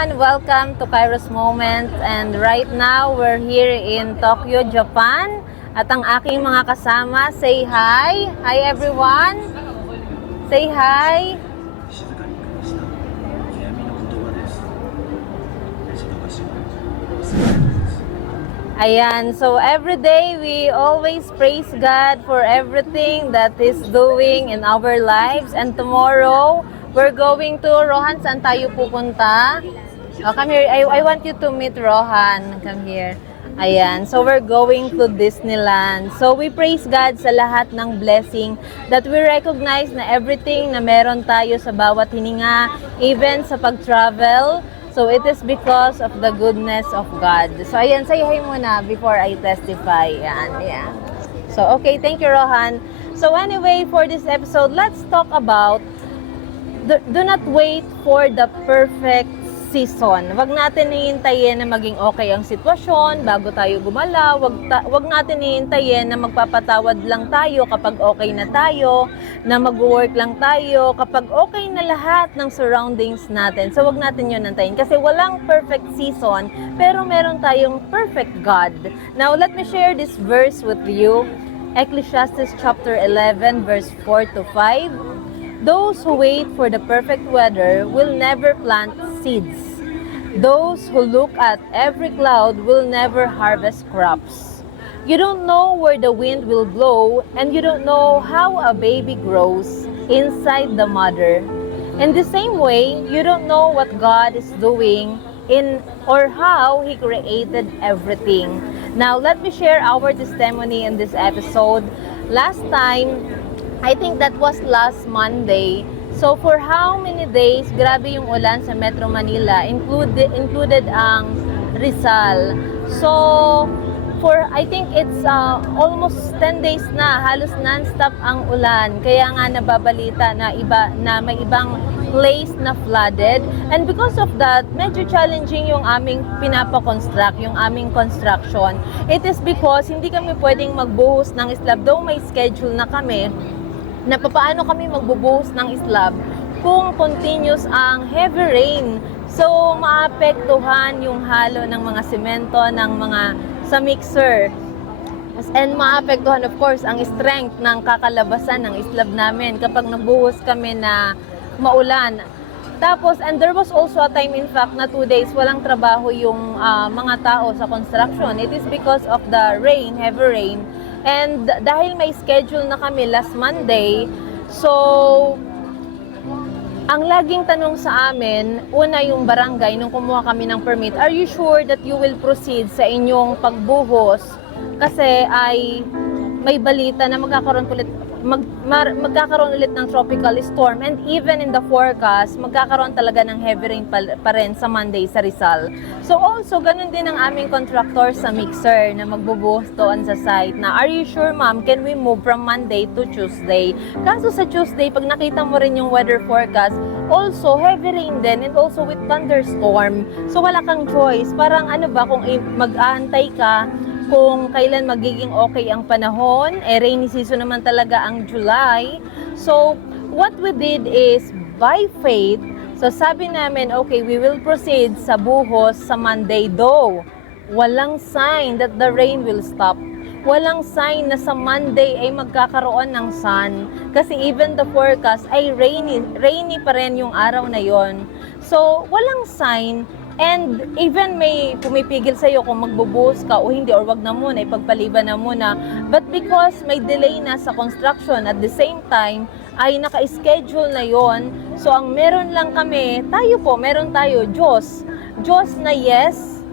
everyone! Welcome to Kairos Moment and right now we're here in Tokyo, Japan at ang aking mga kasama say hi! Hi everyone! Say hi! Ayan, so every day we always praise God for everything that He's doing in our lives. And tomorrow, we're going to, Rohan, saan tayo pupunta? Oh, come here. I, I want you to meet Rohan. Come here. Ayan, so we're going to Disneyland. So we praise God sa lahat ng blessing that we recognize na everything na meron tayo sa bawat hininga, even sa pag-travel. So it is because of the goodness of God. So ayan, sayahin muna before I testify. Yan, yeah. So okay, thank you Rohan. So anyway, for this episode, let's talk about do, do not wait for the perfect season. Wag natin hihintayin na maging okay ang sitwasyon bago tayo gumala. Wag, ta, wag natin hihintayin na magpapatawad lang tayo kapag okay na tayo, na mag-work lang tayo kapag okay na lahat ng surroundings natin. So wag natin yun nantayin kasi walang perfect season pero meron tayong perfect God. Now let me share this verse with you. Ecclesiastes chapter 11 verse 4 to 5. Those who wait for the perfect weather will never plant seeds. Those who look at every cloud will never harvest crops. You don't know where the wind will blow, and you don't know how a baby grows inside the mother. In the same way, you don't know what God is doing in or how He created everything. Now, let me share our testimony in this episode. Last time, I think that was last Monday. So for how many days, grabe yung ulan sa Metro Manila, included included ang Rizal. So for I think it's uh, almost 10 days na halos non-stop ang ulan. Kaya nga nababalita na iba na may ibang place na flooded. And because of that, medyo challenging yung aming pinapa-construct, yung aming construction. It is because hindi kami pwedeng magbuhos ng slab. Though may schedule na kami, na paano kami magbubuhos ng slab kung continuous ang heavy rain. So, maapektuhan yung halo ng mga semento, ng mga sa mixer. And maapektuhan of course ang strength ng kakalabasan ng slab namin kapag nabuhos kami na maulan. Tapos, and there was also a time in fact na two days walang trabaho yung ah, mga tao sa construction. It is because of the rain, heavy rain. And dahil may schedule na kami last Monday, so ang laging tanong sa amin, una yung barangay, nung kumuha kami ng permit, are you sure that you will proceed sa inyong pagbuhos? Kasi ay may balita na magkakaroon ulit mag, mar, magkakaroon ulit ng tropical storm and even in the forecast, magkakaroon talaga ng heavy rain pa, pa rin sa Monday sa Rizal. So also, ganun din ang aming contractor sa mixer na magbubuhos doon sa site na, are you sure ma'am, can we move from Monday to Tuesday? Kaso sa Tuesday, pag nakita mo rin yung weather forecast, also heavy rain din and also with thunderstorm. So wala kang choice. Parang ano ba kung mag-aantay ka kung kailan magiging okay ang panahon. Eh, rainy season naman talaga ang July. So, what we did is, by faith, so sabi namin, okay, we will proceed sa buhos sa Monday though. Walang sign that the rain will stop. Walang sign na sa Monday ay magkakaroon ng sun. Kasi even the forecast ay rainy, rainy pa rin yung araw na yon. So, walang sign And even may pumipigil sa iyo kung magbubuhos ka o hindi or wag na muna, ipagpaliban na muna. But because may delay na sa construction at the same time, ay naka-schedule na yon. So ang meron lang kami, tayo po, meron tayo, Diyos. Diyos na yes,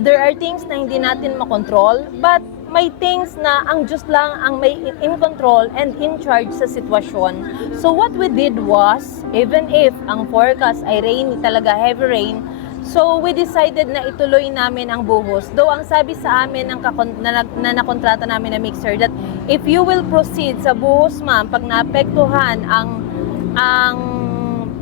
there are things na hindi natin makontrol, but may things na ang Diyos lang ang may in control and in charge sa sitwasyon. So what we did was, even if ang forecast ay rainy talaga, heavy rain, So, we decided na ituloy namin ang buhos. Though, ang sabi sa amin ng na, na nakontrata namin na mixer that if you will proceed sa buhos, ma'am, pag naapektuhan ang ang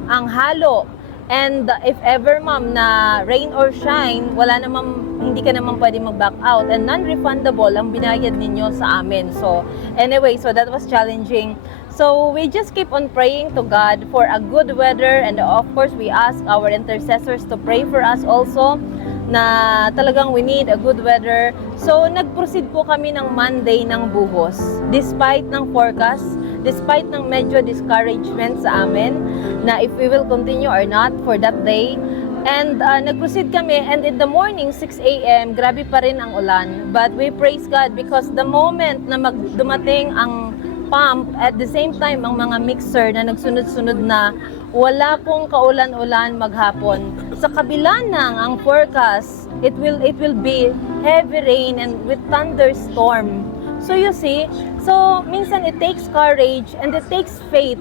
ang halo and if ever ma'am na rain or shine, wala namang hindi ka naman pwede mag-back out and non-refundable ang binayad ninyo sa amin. So, anyway, so that was challenging. So we just keep on praying to God for a good weather and of course we ask our intercessors to pray for us also na talagang we need a good weather. So nag-proceed po kami ng Monday ng buhos despite ng forecast, despite ng medyo discouragement sa amin na if we will continue or not for that day. And uh, nag-proceed kami and in the morning 6 a.m. grabe pa rin ang ulan. But we praise God because the moment na mag dumating ang pump at the same time ang mga mixer na nagsunod-sunod na wala pong kaulan-ulan maghapon. Sa kabila ng ang forecast, it will it will be heavy rain and with thunderstorm. So you see, so minsan it takes courage and it takes faith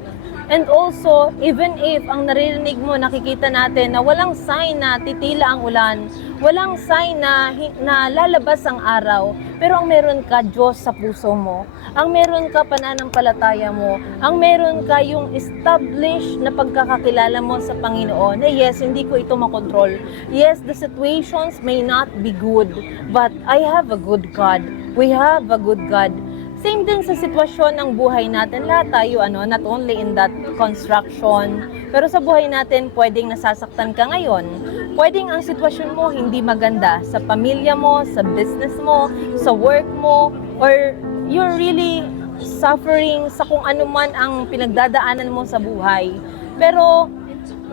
And also, even if ang naririnig mo, nakikita natin na walang sign na titila ang ulan, walang sign na, na lalabas ang araw, pero ang meron ka, Diyos sa puso mo. Ang meron ka, pananampalataya mo. Ang meron ka, yung established na pagkakakilala mo sa Panginoon, na yes, hindi ko ito makontrol. Yes, the situations may not be good, but I have a good God. We have a good God. Same din sa sitwasyon ng buhay natin. Lahat tayo, ano, not only in that construction, pero sa buhay natin, pwedeng nasasaktan ka ngayon. Pwedeng ang sitwasyon mo hindi maganda sa pamilya mo, sa business mo, sa work mo, or you're really suffering sa kung ano man ang pinagdadaanan mo sa buhay. Pero,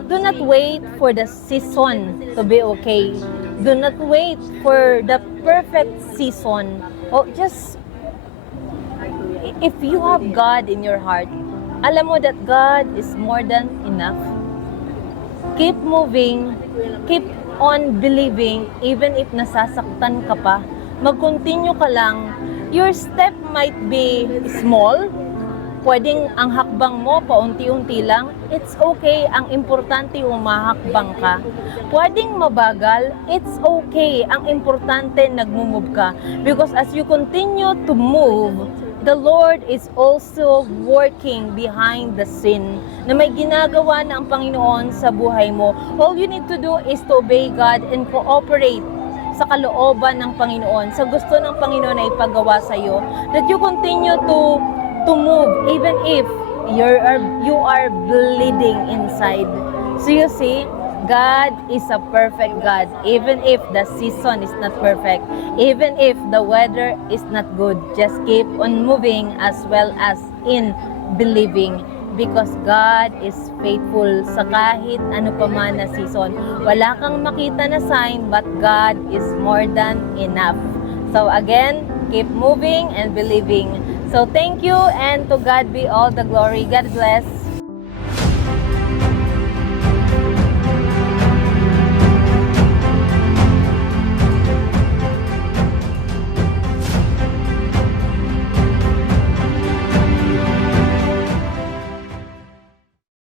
do not wait for the season to be okay. Do not wait for the perfect season. Oh, just if you have God in your heart, alam mo that God is more than enough. Keep moving, keep on believing, even if nasasaktan ka pa. Mag-continue ka lang. Your step might be small, pwedeng ang hakbang mo paunti-unti lang, it's okay. Ang importante umahakbang ka. Pwedeng mabagal, it's okay. Ang importante nagmumove ka. Because as you continue to move, the Lord is also working behind the scene na may ginagawa na ang Panginoon sa buhay mo. All you need to do is to obey God and cooperate sa kalooban ng Panginoon, sa gusto ng Panginoon na ipagawa sa iyo, that you continue to to move even if you're are, you are bleeding inside. So you see, God is a perfect God even if the season is not perfect, even if the weather is not good. Just keep on moving as well as in believing because God is faithful sa kahit ano pa man na season. Wala kang makita na sign but God is more than enough. So again, keep moving and believing. So thank you and to God be all the glory. God bless.